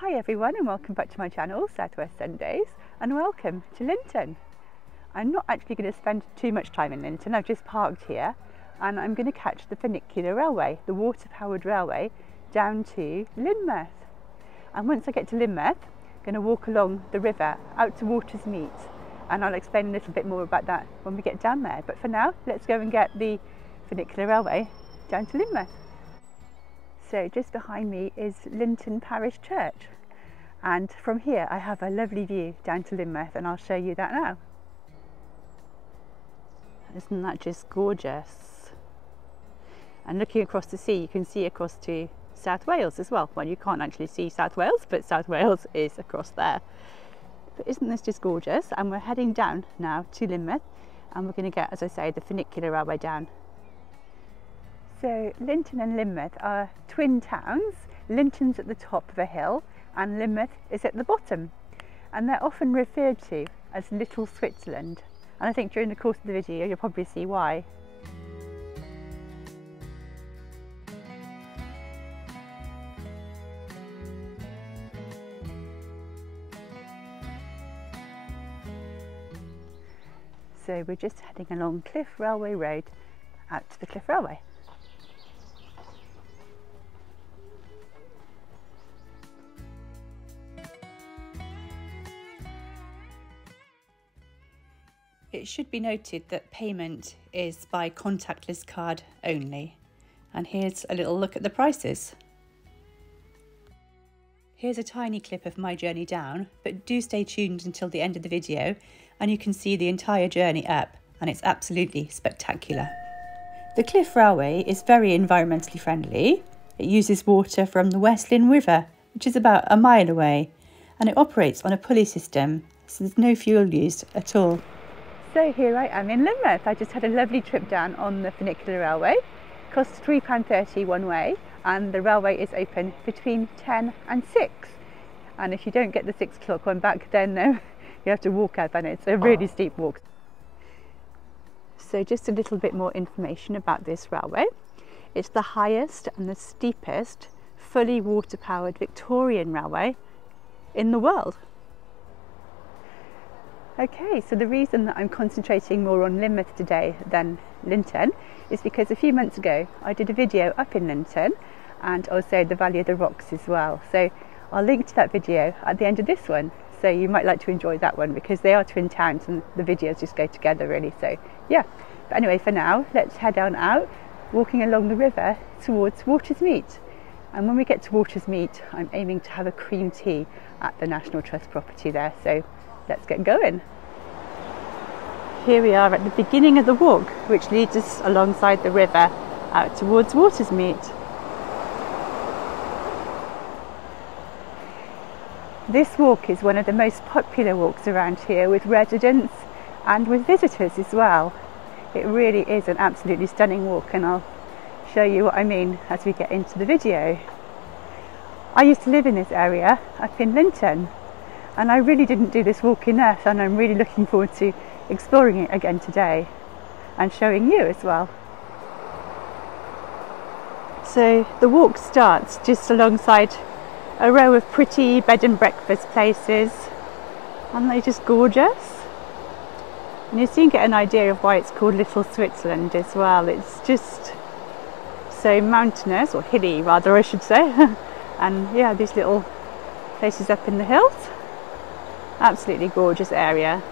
Hi everyone and welcome back to my channel, Southwest Sundays, and welcome to Lynton. I'm not actually going to spend too much time in Lynton. I've just parked here and I'm going to catch the funicular railway, the water powered railway down to Lynmouth. And once I get to Lynmouth, I'm going to walk along the river out to Watersmeet, and I'll explain a little bit more about that when we get down there. But for now, let's go and get the funicular railway down to Lynmouth. So just behind me is Lynton Parish Church, and from here I have a lovely view down to Lynmouth, and I'll show you that now. Isn't that just gorgeous? And looking across the sea, you can see across to South Wales as well. Well, you can't actually see South Wales, but South Wales is across there. But isn't this just gorgeous? And we're heading down now to Lynmouth, and we're going to get, as I say, the funicular railway down. So Lynton and Lynmouth are twin towns. Lynton's at the top of a hill and Lynmouth is at the bottom, and they're often referred to as Little Switzerland, and I think during the course of the video you'll probably see why. So we're just heading along Cliff Railway Road out to the Cliff Railway. It should be noted that payment is by contactless card only. And here's a little look at the prices. Here's a tiny clip of my journey down, but do stay tuned until the end of the video and you can see the entire journey up, and it's absolutely spectacular. The Cliff Railway is very environmentally friendly. It uses water from the West Lynn River, which is about a mile away, and it operates on a pulley system, so there's no fuel used at all. So here I am in Lynmouth. I just had a lovely trip down on the funicular railway. It costs £3.30 one way, and the railway is open between 10 and 6. And if you don't get the 6 o'clock one back, then you have to walk up, and it's a really steep walk. So just a little bit more information about this railway. It's the highest and the steepest fully water powered Victorian railway in the world. Okay, so the reason that I'm concentrating more on Lynmouth today than Lynton is because a few months ago I did a video up in Lynton and also the Valley of the Rocks as well. So I'll link to that video at the end of this one, so you might like to enjoy that one because they are twin towns and the videos just go together really. So yeah, but anyway, for now let's head on out, walking along the river towards Watersmeet. And when we get to Watersmeet, I'm aiming to have a cream tea at the National Trust property there. So let's get going. Here we are at the beginning of the walk, which leads us alongside the river out towards Watersmeet. This walk is one of the most popular walks around here with residents and with visitors as well. It really is an absolutely stunning walk, and I'll show you what I mean as we get into the video. I used to live in this area up in Lynton, and I really didn't do this walk enough, and I'm really looking forward to exploring it again today and showing you as well. So the walk starts just alongside a row of pretty bed and breakfast places. Aren't they just gorgeous? And you soon get an idea of why it's called Little Switzerland as well. It's just so mountainous, or hilly rather I should say. And yeah, these little places up in the hills. Absolutely gorgeous area.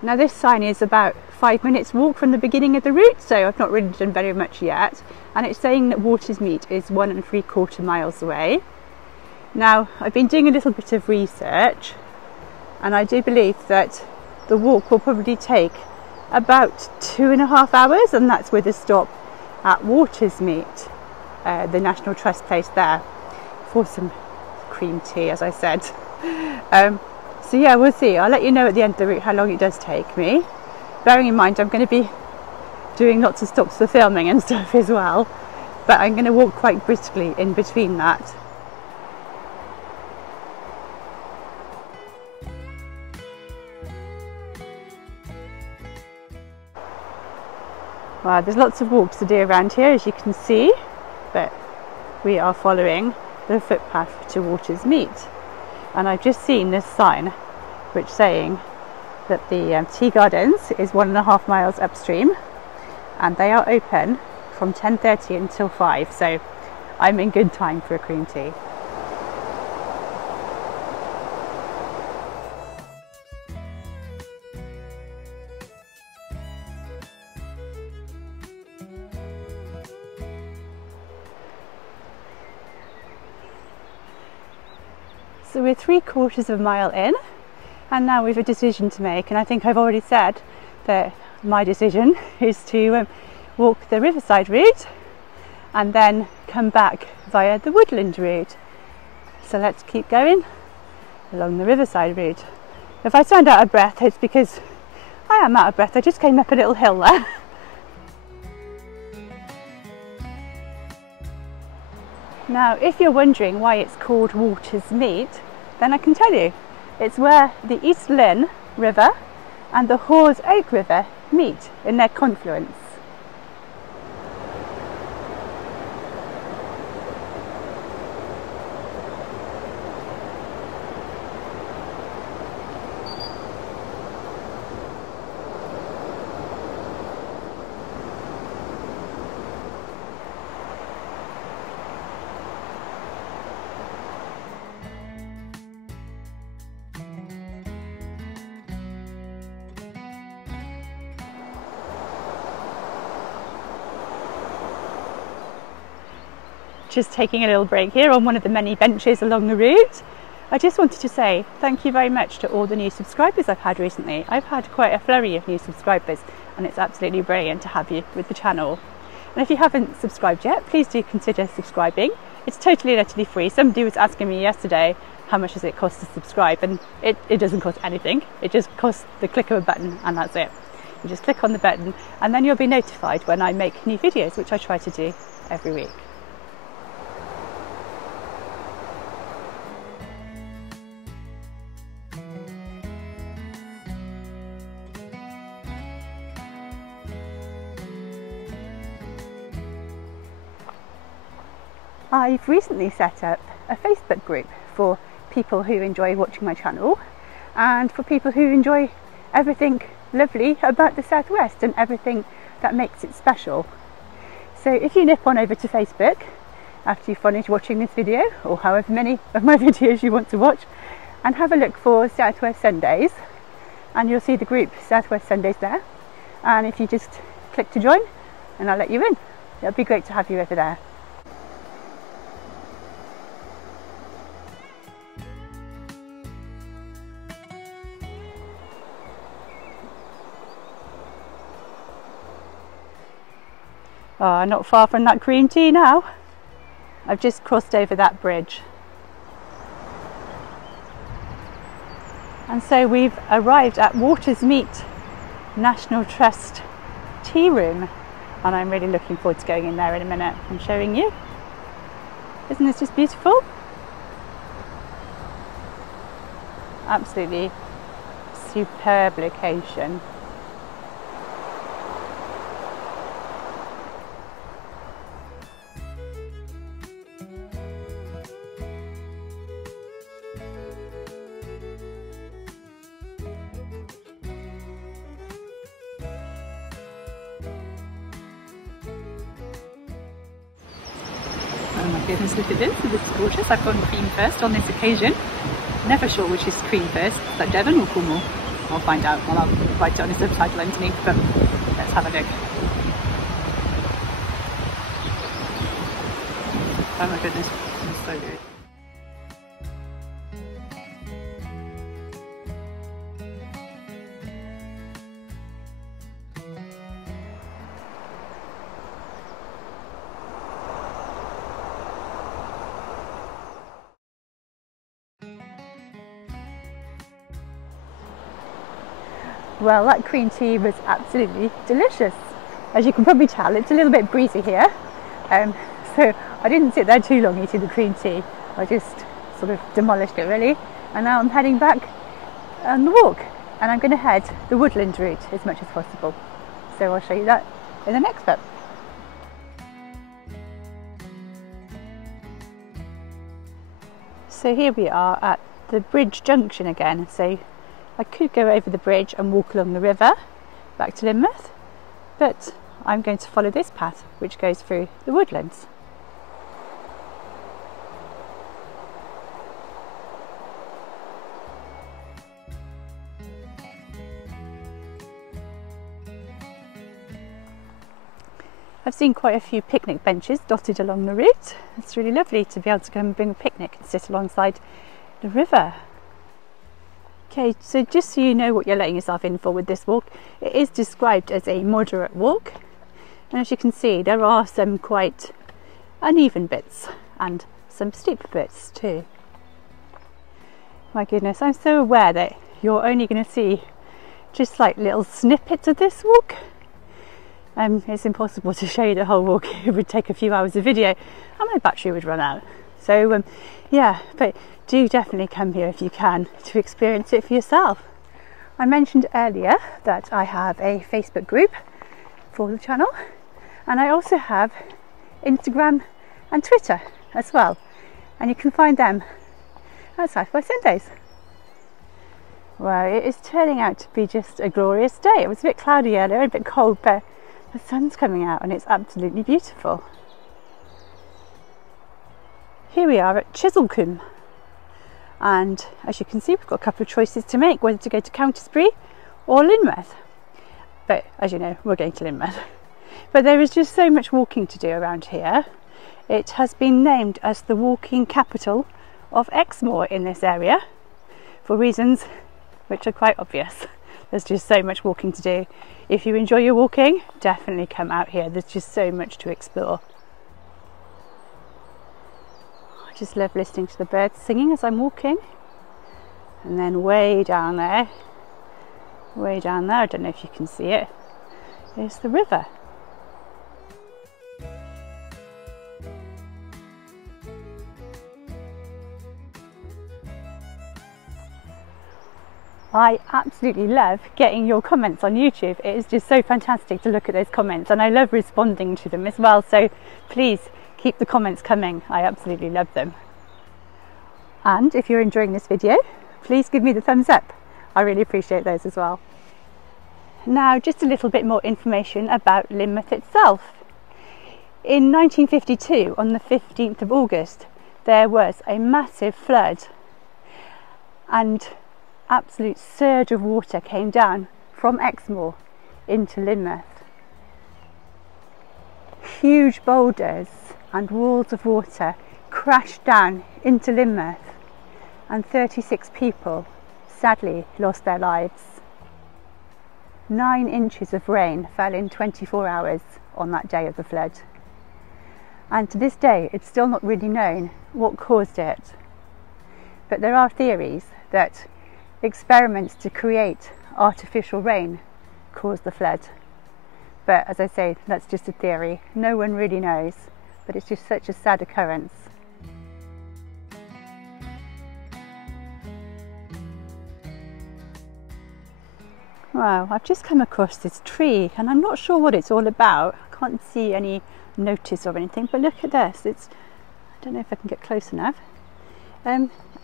Now this sign is about 5 minutes walk from the beginning of the route, so I've not really done very much yet, and it's saying that Watersmeet is 1 3/4 miles away. Now I've been doing a little bit of research, and I do believe that the walk will probably take about 2.5 hours, and that's with a stop at Watersmeet, the National Trust place there, for some cream tea, as I said. So yeah, we'll see. I'll let you know at the end of the route how long it does take me. Bearing in mind I'm going to be doing lots of stops for filming and stuff as well, but I'm going to walk quite briskly in between that. Well, there's lots of walks to do around here, as you can see, but we are following the footpath to Watersmeet, and I've just seen this sign which saying that the tea gardens is 1.5 miles upstream, and they are open from 10:30 until 5, so I'm in good time for a cream tea. So we're 3/4 of a mile in, and now we've a decision to make, and I think I've already said that my decision is to walk the riverside route and then come back via the woodland route. So let's keep going along the riverside route. If I sound out of breath, it's because I am out of breath. I just came up a little hill there. Now, if you're wondering why it's called Watersmeet, then I can tell you. It's where the East Lynn River and the Hawes Oak River meet in their confluence. Just taking a little break here on one of the many benches along the route. I just wanted to say thank you very much to all the new subscribers I've had recently. I've had quite a flurry of new subscribers, and it's absolutely brilliant to have you with the channel. And if you haven't subscribed yet, please do consider subscribing. It's totally and utterly free. Somebody was asking me yesterday how much does it cost to subscribe, and it doesn't cost anything. It just costs the click of a button, and that's it. You just click on the button and then you'll be notified when I make new videos, which I try to do every week. I've recently set up a Facebook group for people who enjoy watching my channel and for people who enjoy everything lovely about the Southwest and everything that makes it special. So if you nip on over to Facebook after you've finished watching this video, or however many of my videos you want to watch, and have a look for Southwest Sundays, and you'll see the group Southwest Sundays there, and if you just click to join and I'll let you in. It'll be great to have you over there. Oh, not far from that cream tea now. I've just crossed over that bridge. And so we've arrived at Watersmeet National Trust Tea Room, and I'm really looking forward to going in there in a minute and showing you. Isn't this just beautiful? Absolutely superb location. Oh my goodness, look at this, it's gorgeous. I've gone cream first on this occasion. Never sure which is cream first, is that Devon or Cornwall? I'll find out, well, I'll write it on the subtitle underneath, but let's have a look. Oh my goodness, it's so good. Well, that cream tea was absolutely delicious. As you can probably tell, it's a little bit breezy here. So I didn't sit there too long eating the cream tea. I just sort of demolished it really. And now I'm heading back on the walk. And I'm going to head the woodland route as much as possible. So I'll show you that in the next bit. So here we are at the bridge junction again. So I could go over the bridge and walk along the river back to Lynmouth, but I'm going to follow this path which goes through the woodlands. I've seen quite a few picnic benches dotted along the route. It's really lovely to be able to come and bring a picnic and sit alongside the river. Okay, so just so you know what you're letting yourself in for with this walk, it is described as a moderate walk. And as you can see, there are some quite uneven bits and some steep bits too. My goodness, I'm so aware that you're only going to see just like little snippets of this walk. It's impossible to show you the whole walk. It would take a few hours of video and my battery would run out. So yeah, but do definitely come here if you can to experience it for yourself. I mentioned earlier that I have a Facebook group for the channel, and I also have Instagram and Twitter as well, and you can find them at South by Sundays. Well, it is turning out to be just a glorious day. It was a bit cloudy earlier, a bit cold, but the sun's coming out and it's absolutely beautiful. Here we are at Chiselcombe, and as you can see, we've got a couple of choices to make, whether to go to Countisbury or Lynmouth. But as you know, we're going to Lynmouth. But there is just so much walking to do around here. It has been named as the walking capital of Exmoor in this area for reasons which are quite obvious. There's just so much walking to do. If you enjoy your walking, definitely come out here. There's just so much to explore. I just love listening to the birds singing as I'm walking. And then way down there, I don't know if you can see it, is the river. I absolutely love getting your comments on YouTube. It is just so fantastic to look at those comments, and I love responding to them as well. So please keep the comments coming. I absolutely love them. And if you're enjoying this video, please give me the thumbs up. I really appreciate those as well. Now, just a little bit more information about Lynmouth itself. In 1952, on the 15th of August, there was a massive flood, and absolute surge of water came down from Exmoor into Lynmouth. Huge boulders and walls of water crashed down into Lynmouth, and 36 people sadly lost their lives. 9 inches of rain fell in 24 hours on that day of the flood, and to this day it's still not really known what caused it. But there are theories that experiments to create artificial rain caused the flood. But as I say, that's just a theory. No one really knows, but it's just such a sad occurrence. Wow, I've just come across this tree and I'm not sure what it's all about. I can't see any notice or anything, but look at this. I don't know if I can get close enough.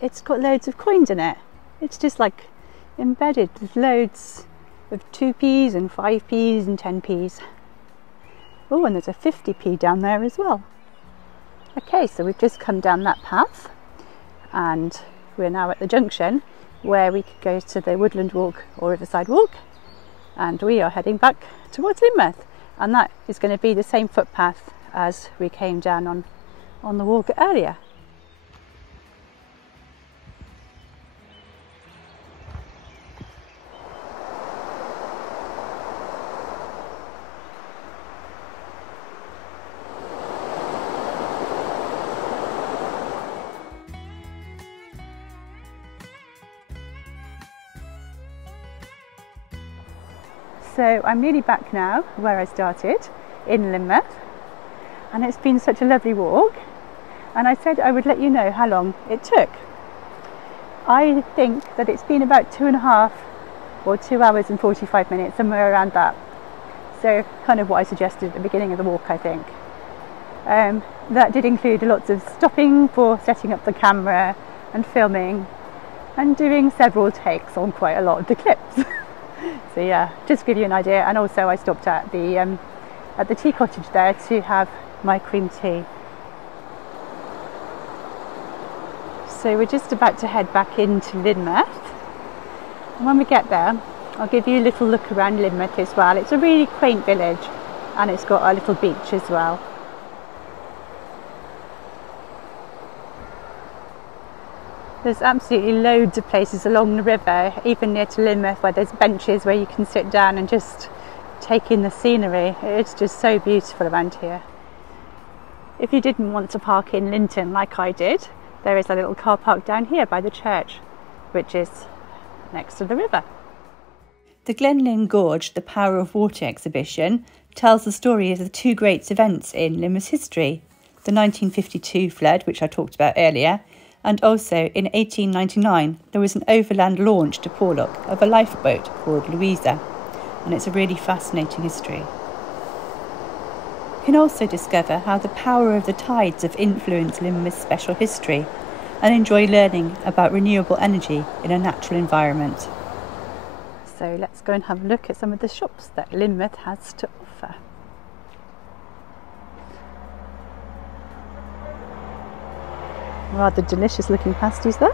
It's got loads of coins in it. It's just like embedded with loads of 2p's and 5p's and 10p's. Oh, and there's a 50p down there as well. Okay, so we've just come down that path and we're now at the junction where we could go to the woodland walk or riverside walk, and we are heading back towards Lynmouth, and that is going to be the same footpath as we came down on the walk earlier. So I'm nearly back now where I started, in Lynmouth, and it's been such a lovely walk, and I said I would let you know how long it took. I think that it's been about 2.5 or 2 hours and 45 minutes, somewhere around that. So kind of what I suggested at the beginning of the walk, I think. That did include lots of stopping for setting up the camera and filming and doing several takes on quite a lot of the clips. So yeah, just to give you an idea. And also I stopped at the tea cottage there to have my cream tea. So we're just about to head back into Lynmouth, and when we get there I'll give you a little look around Lynmouth as well. It's a really quaint village and it's got a little beach as well. There's absolutely loads of places along the river, even near to Lynmouth, where there's benches where you can sit down and just take in the scenery. It's just so beautiful around here. If you didn't want to park in Lynton like I did, there is a little car park down here by the church, which is next to the river. The Glen Lyn Gorge, The Power of Water exhibition tells the story of the two great events in Lynmouth's history, the 1952 flood, which I talked about earlier, and also in 1899 there was an overland launch to Porlock of a lifeboat called Louisa, and it's a really fascinating history. You can also discover how the power of the tides have influenced Lynmouth's special history and enjoy learning about renewable energy in a natural environment. So let's go and have a look at some of the shops that Lynmouth has to offer. Rather delicious looking pasties there.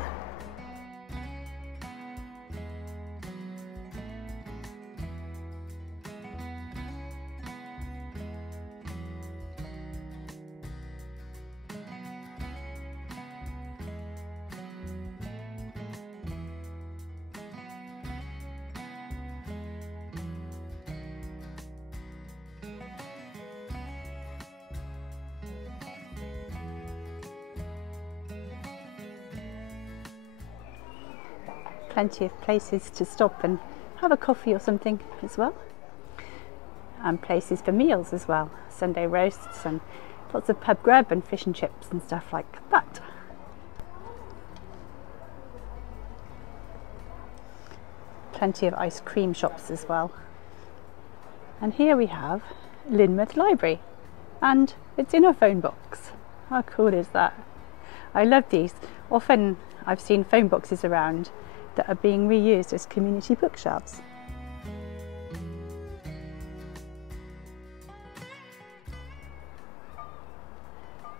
Plenty of places to stop and have a coffee or something as well, and places for meals as well, Sunday roasts and lots of pub grub and fish and chips and stuff like that. Plenty of ice cream shops as well. And here we have Lynmouth Library, and it's in a phone box. How cool is that? I love these. Often I've seen phone boxes around that are being reused as community bookshelves.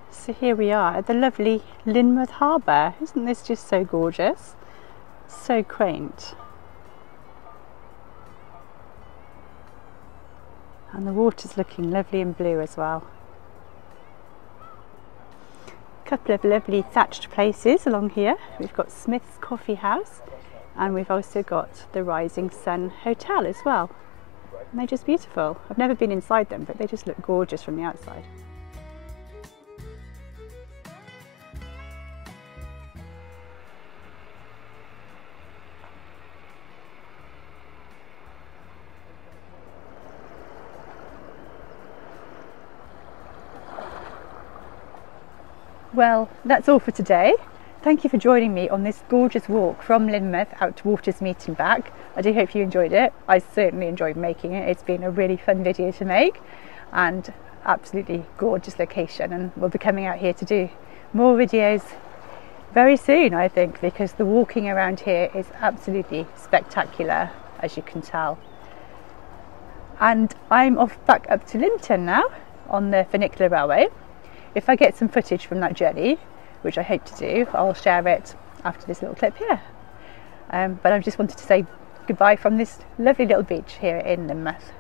So here we are at the lovely Lynmouth Harbour. Isn't this just so gorgeous? So quaint. And the water's looking lovely and blue as well. A couple of lovely thatched places along here. We've got Smith's Coffee House, and we've also got the Rising Sun Hotel as well. And they're just beautiful. I've never been inside them, but they just look gorgeous from the outside. Well, that's all for today. Thank you for joining me on this gorgeous walk from Lynmouth out to Watersmeet and back. I do hope you enjoyed it. I certainly enjoyed making it. It's been a really fun video to make and absolutely gorgeous location, and we'll be coming out here to do more videos very soon, I think, because the walking around here is absolutely spectacular, as you can tell. And I'm off back up to Lynton now on the funicular railway. If I get some footage from that journey, which I hope to do, I'll share it after this little clip here. But I just wanted to say goodbye from this lovely little beach here in Lynmouth.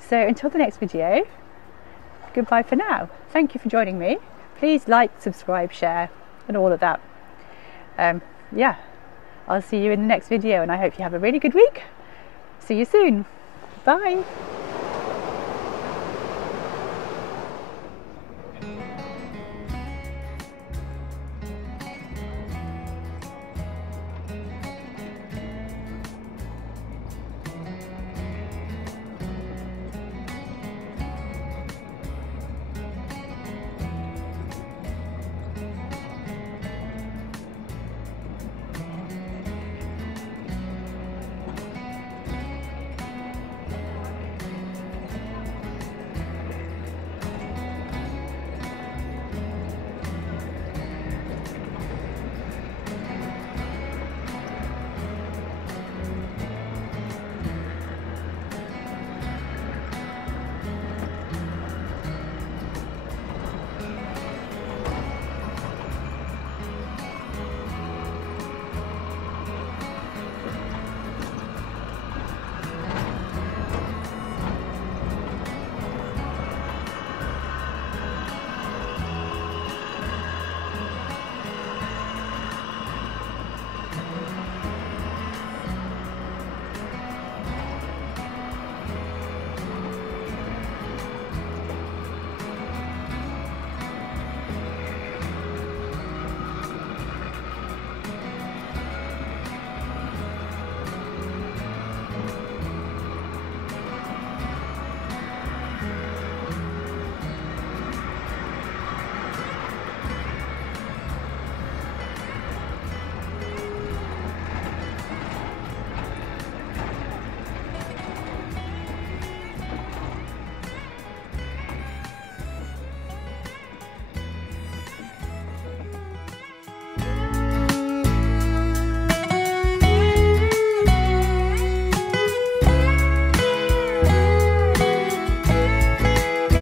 So until the next video, goodbye for now. Thank you for joining me. Please like, subscribe, share and all of that. Yeah, I'll see you in the next video, and I hope you have a really good week. See you soon. Bye.